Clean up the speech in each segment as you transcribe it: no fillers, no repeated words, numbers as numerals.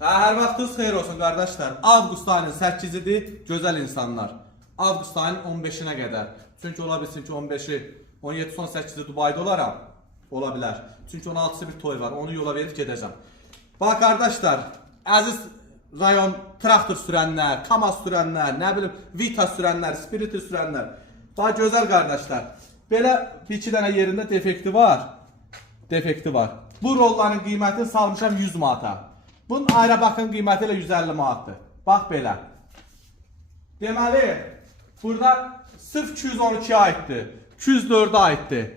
Hər vaxtınız xeyir olsun qardaşlar. Avqust ayının 8-idir, gözəl insanlar. Avqust ayının 15-nə qədər. Çünki ola bilsin ki 15-i, 17-si, 18-i Dubayda olaram. Ola bilər. Çünki 16-sı bir toy var. Onu yola verib gedəcəm. Bax qardaşlar, əziz rayon traktor sürənlər, Kamaz sürənlər, nə bilim Vita sürənlər, Sprinter sürənlər. Bax gözəl qardaşlar. Belə bir iki dənə yerində defekti var. Bu rolların qiymətini salmışam 100 manata. Bunun ayrı bakın qiyməti ilə 150 manatdır. Bax belə. Deməli, burada sırf 212 aiddir. 204 aiddir.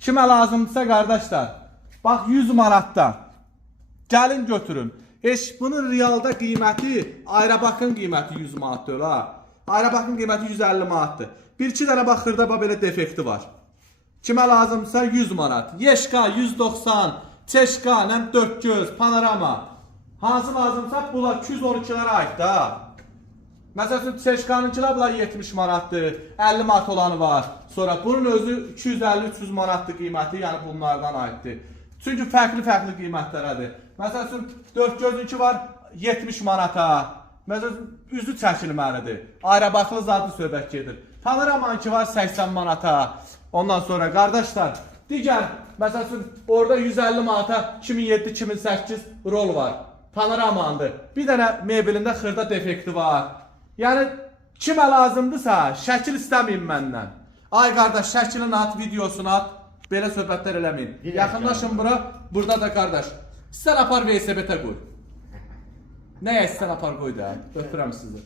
Kimə lazımdırsa qardaşlar, bax 100 manatdan gəlin götürün. Heç bunun realda qiyməti, ayrı bakın qiyməti 100 manatdır ha. Ayrı bakın qiyməti 150 manatdır. Bir-iki dənə bax xırda belə defekti var. Kimə lazımdırsa 100 manat. Yeşka 190, Çeşka, nəm 4 göz, panorama. Hansı lazımsa bunlar 212'lərə aid da. Məsələn, Çeşkanınkilər bunlar 70 manatdır, 50 manat olanı var. Sonra bunun özü 250-300 manatdır qiyməti, yəni bunlardan aiddir. Çünki fərqli qiymətlərədir. Məsələn, 4 gözünki var 70 manata. Məsələn, üzü çəkilməlidir. Ayrı-baxlı zadlı söhbət gedir. Panoramanki var 80 manata. Ondan sonra qardaşlar, digər, məsələn, orada 150 manata 2007-2008 rol var. Panoramandır. Bir dənə mebelində xırda defekti var. Yəni, kimə lazımdırsa, şəkil istəməyin məndən. Ay qardaş, şəklini at, videosunu at. Belə söhbətlər eləməyin. Yaxınlaşın bura, burada da qardaş. Sən apar VSB-tə qoy. Nəyə sən apar qoy da? Öpürəm sizi.